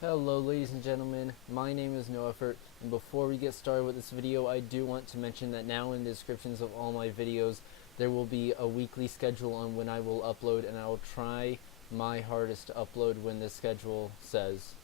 Hello ladies and gentlemen, my name is NoEffort, and before we get started with this video, I do want to mention that now in the descriptions of all my videos there will be a weekly schedule on when I will upload, and I will try my hardest to upload when the schedule says.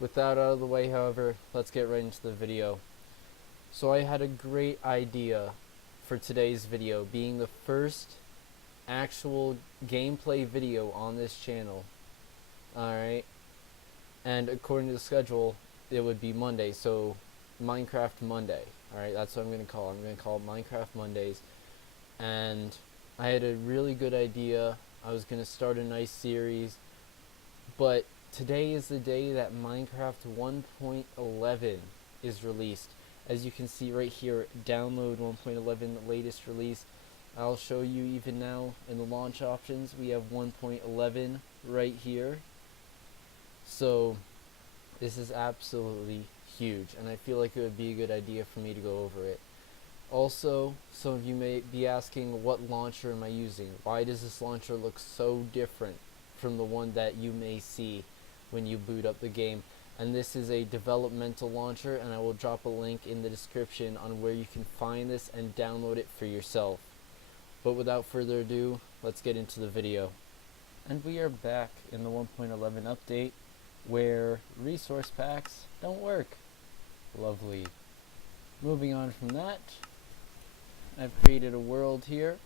With that out of the way, however, let's get right into the video. So I had a great idea for today's video, being the first actual gameplay video on this channel. Alright. And according to the schedule, it would be Monday, so Minecraft Monday. Alright, that's what I'm going to call it. I'm going to call it Minecraft Mondays. And I had a really good idea. I was going to start a nice series. But today is the day that Minecraft 1.11 is released. As you can see right here, download 1.11, the latest release. I'll show you even now in the launch options. We have 1.11 right here. So this is absolutely huge, and I feel like it would be a good idea for me to go over it. Also, some of you may be asking, what launcher am I using? Why does this launcher look so different from the one that you may see when you boot up the game? And this is a developmental launcher, and I will drop a link in the description on where you can find this and download it for yourself. But without further ado, let's get into the video. And we are back in the 1.11 update, where resource packs don't work. Lovely. Moving on from that, I've created a world here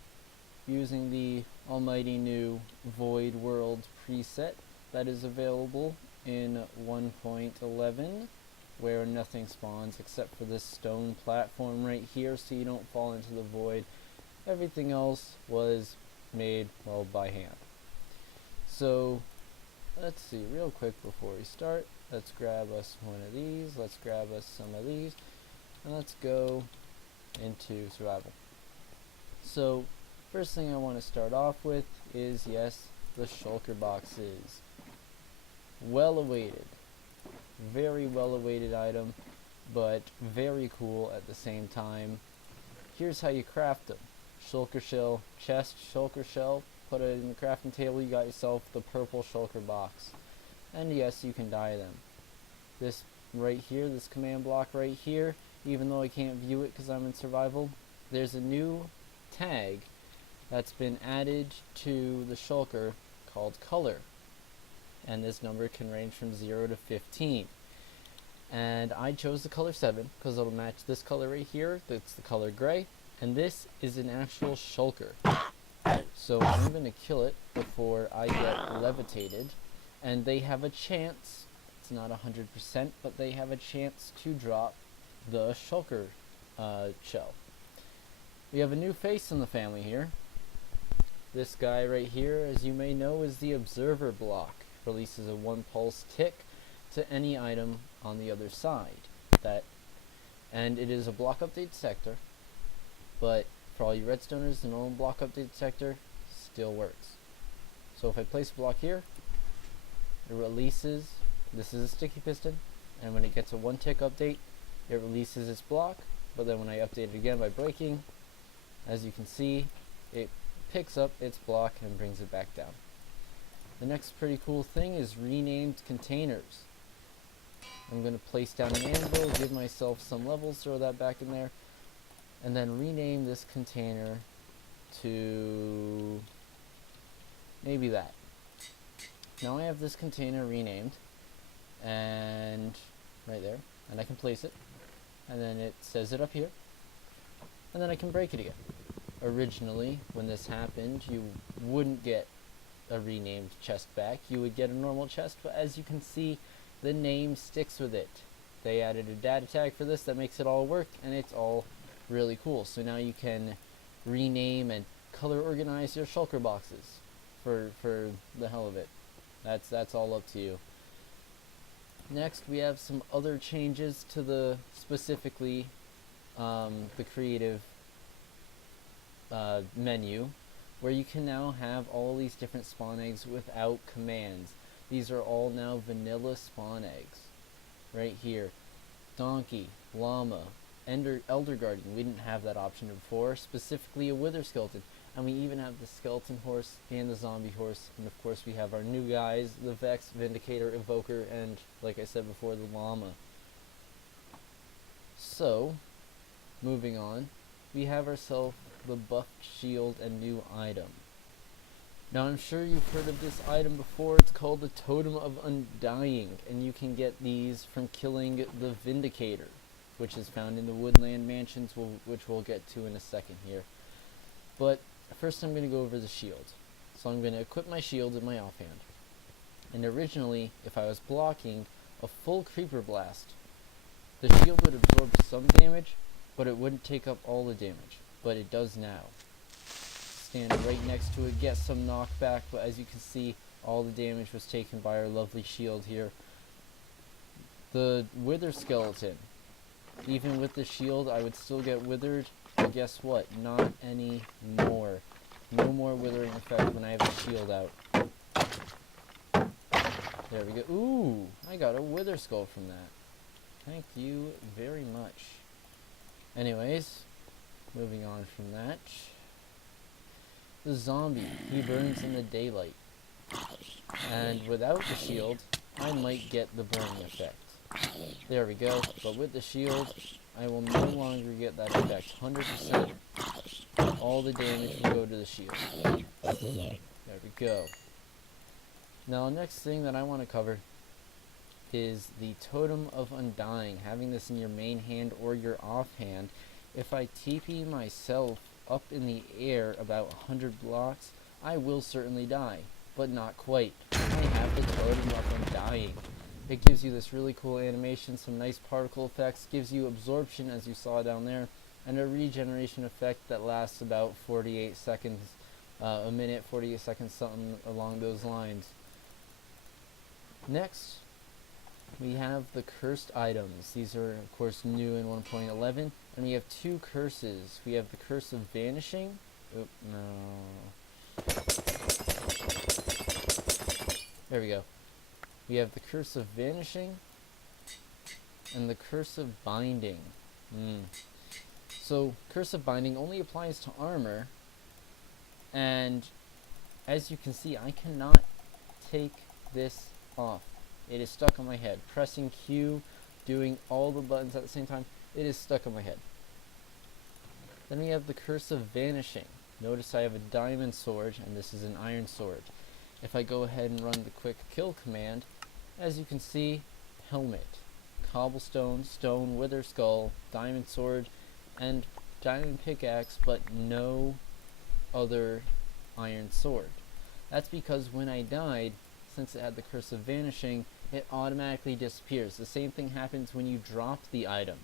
using the almighty new Void World preset that is available in 1.11, where nothing spawns except for this stone platform right here so you don't fall into the void. Everything else was made, well, by hand. So let's see, real quick before we start, let's grab us one of these, let's grab us some of these, and let's go into survival. So, first thing I want to start off with is, yes, the shulker boxes. Well awaited. Very well awaited item, but very cool at the same time. Here's how you craft them. Shulker shell, chest, shulker shell. Put it in the crafting table, you got yourself the purple shulker box. And yes, you can dye them. This right here, this command block right here, even though I can't view it because I'm in survival, there's a new tag that's been added to the shulker called color. And this number can range from 0 to 15. And I chose the color 7 because it'll match this color right here, that's the color gray. And this is an actual shulker. So I'm going to kill it before I get levitated, and they have a chance, it's not 100%, but they have a chance to drop the shulker shell. We have a new face in the family here. This guy right here, as you may know, is the observer block. Releases a 1 pulse tick to any item on the other side. And it is a block update sector, but for all you redstoners, the normal block update sector still works. So if I place a block here, it releases, this is a sticky piston, and when it gets a 1 tick update, it releases its block, but then when I update it again by braking, as you can see, it picks up its block and brings it back down. The next pretty cool thing is renamed containers. I'm going to place down an anvil, give myself some levels, throw that back in there, and then rename this container to maybe that. Now I have this container renamed, and right there, and I can place it, and then it says it up here, and then I can break it again. Originally, when this happened, you wouldn't get a renamed chest back, you would get a normal chest, but as you can see, the name sticks with it. They added a data tag for this that makes it all work, and it's all really cool. So now you can rename and color organize your shulker boxes for the hell of it. That's all up to you. Next, we have some other changes to the specifically the creative menu, where you can now have all these different spawn eggs without commands. These are all now vanilla spawn eggs right here. Donkey, llama, Elder Guardian, we didn't have that option before, specifically a wither skeleton. and we even have the skeleton horse and the zombie horse, and of course we have our new guys, the Vex, Vindicator, Evoker, and like I said before, the Llama. So, moving on, we have ourselves the buffed shield and new item. Now I'm sure you've heard of this item before. It's called the Totem of Undying, and you can get these from killing the Vindicator, which is found in the Woodland Mansions, which we'll get to in a second here. But first I'm going to go over the shield. So I'm going to equip my shield in my offhand. And originally, if I was blocking a full Creeper Blast, the shield would absorb some damage, but it wouldn't take up all the damage. But it does now. Stand right next to it, get some knockback, but as you can see, all the damage was taken by our lovely shield here. The Wither Skeleton. Even with the shield, I would still get withered, but guess what? Not anymore. No more withering effect when I have the shield out. There we go. Ooh, I got a Wither Skull from that. Thank you very much. Anyways, moving on from that. The zombie, he burns in the daylight. And without the shield, I might get the burning effect. There we go, but with the shield, I will no longer get that effect. 100%. All the damage will go to the shield. There we go. Now, the next thing that I want to cover is the Totem of Undying. Having this in your main hand or your offhand, if I TP myself up in the air about 100 blocks, I will certainly die, but not quite. I have the Totem of Undying. It gives you this really cool animation, some nice particle effects, gives you absorption as you saw down there, and a regeneration effect that lasts about 48 seconds, a minute, 48 seconds, something along those lines. Next, we have the cursed items. These are, of course, new in 1.11, and we have two curses. We have the Curse of Vanishing. Oop, no. There we go. We have the Curse of Vanishing and the Curse of Binding. So, Curse of Binding only applies to armor, and as you can see, I cannot take this off. It is stuck on my head. Pressing Q, doing all the buttons at the same time, it is stuck on my head. Then we have the Curse of Vanishing. Notice I have a diamond sword, and this is an iron sword. If I go ahead and run the quick kill command, as you can see, helmet, cobblestone, stone, wither skull, diamond sword, and diamond pickaxe, but no other iron sword. That's because when I died, since it had the Curse of Vanishing, it automatically disappears. The same thing happens when you drop the item.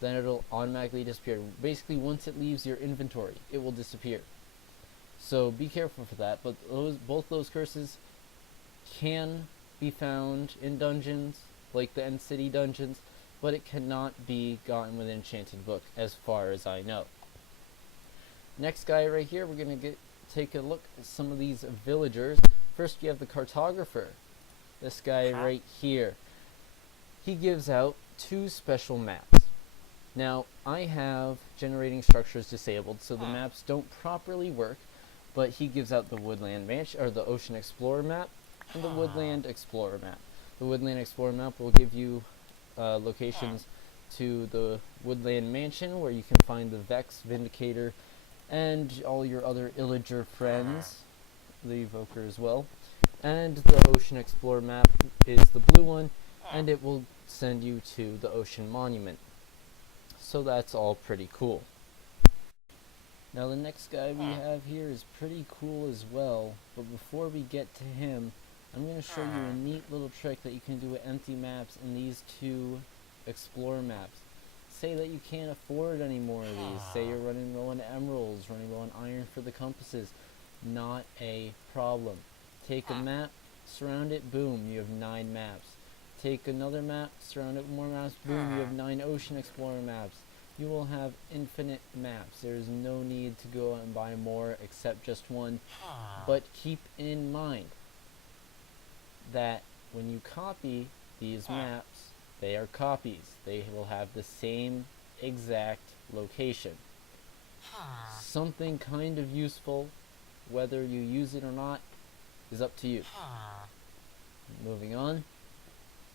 Then it'll automatically disappear. Basically, once it leaves your inventory, it will disappear. So be careful for that, but both those curses can be found in dungeons, like the End City dungeons, but it cannot be gotten with an enchanted book, as far as I know. Next guy right here, we're going to take a look at some of these villagers. First, you have the Cartographer. This guy right here. He gives out two special maps. Now, I have generating structures disabled, so the maps don't properly work, but he gives out the Woodland Mansion, or the Ocean Explorer map, and the Woodland Explorer map. The Woodland Explorer map will give you locations to the Woodland Mansion, where you can find the Vex, Vindicator, and all your other Illager friends, the Evoker as well. And the Ocean Explorer map is the blue one, and it will send you to the Ocean Monument. So that's all pretty cool. Now the next guy we have here is pretty cool as well, but before we get to him, I'm going to show you a neat little trick that you can do with empty maps in these two Explorer maps. Say that you can't afford any more of these. Say you're running low on emeralds, running low on iron for the compasses. Not a problem. Take a map, surround it, boom, you have 9 maps. Take another map, surround it with more maps, boom, you have 9 Ocean Explorer maps. You will have infinite maps. There is no need to go out and buy more except just one. But keep in mind that when you copy these maps, they are copies. They will have the same exact location. something kind of useful. Whether you use it or not is up to you. Moving on.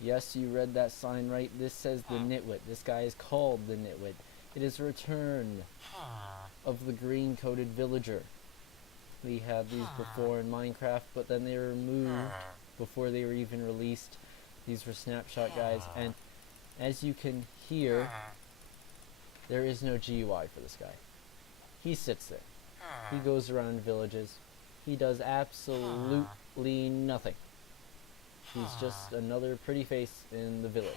Yes, you read that sign right. This says the nitwit. This guy is called the nitwit. It is a return of the green coated villager. We had these before in Minecraft, but then they were removed before they were even released. These were snapshot guys, and as you can hear, there is no GUI for this guy. He sits there. He goes around villages. He does absolutely nothing. He's just another pretty face in the village.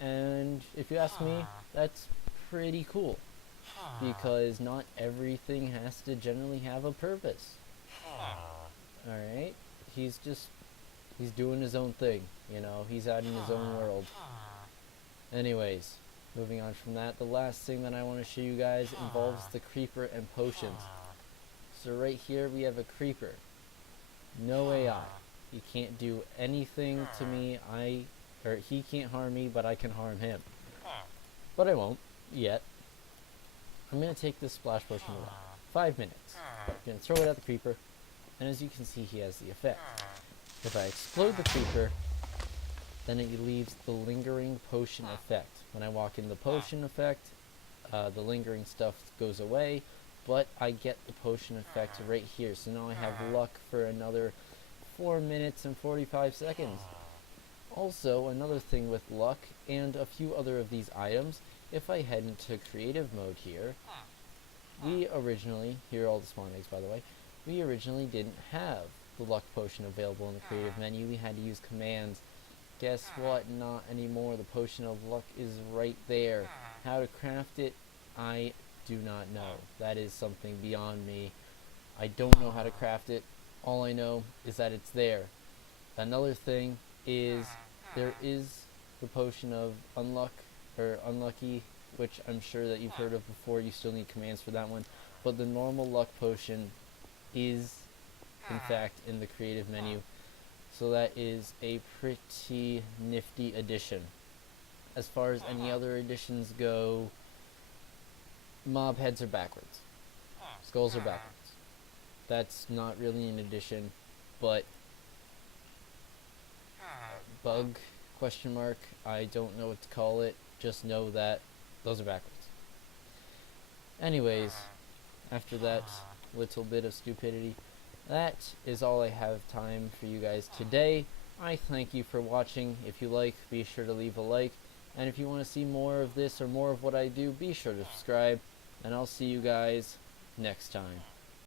And if you ask me, that's pretty cool. Because not everything has to generally have a purpose. Alright? He's doing his own thing. You know, he's out in his own world. Anyways, moving on from that, the last thing that I want to show you guys involves the creeper and potions. So right here we have a creeper. No AI. He can't do anything to me. He can't harm me, but I can harm him. But I won't, yet. I'm going to take this splash potion away. 5 minutes. I'm going to throw it at the creeper, and as you can see, he has the effect. If I explode the creeper, then it leaves the lingering potion effect. When I walk in the potion effect, the lingering stuff goes away, but I get the potion effect right here. So now I have luck for another 4 minutes and 45 seconds. Also, another thing with luck and a few other of these items, if I head into creative mode here, we originally, here are all the spawn eggs by the way, we originally didn't have the luck potion available in the creative menu. We had to use commands. Guess what? Not anymore. The potion of luck is right there. How to craft it, I do not know. That is something beyond me. I don't know how to craft it. All I know is that it's there. Another thing is there is the potion of unlucky, which I'm sure that you've heard of before. You still need commands for that one. But the normal luck potion is in fact in the creative menu. So that is a pretty nifty addition. As far as any other additions go, mob heads are backwards. Skulls are backwards. That's not really an addition, but bug, question mark, I don't know what to call it. Just know that those are backwards. Anyways, after that little bit of stupidity, that is all I have time for you guys today. I thank you for watching. If you like, be sure to leave a like. And if you want to see more of this or more of what I do, be sure to subscribe. And I'll see you guys next time.